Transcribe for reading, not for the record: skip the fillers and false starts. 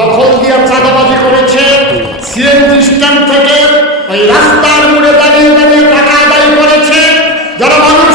দখল দিয়ে চাঁদাবাজি করেছে, সিএনজি স্ট্যান্ড থেকে ওই রাস্তার মোড়ে দাঁড়িয়ে দাঁড়িয়ে টাকা আদায় করেছে, যারা মানুষ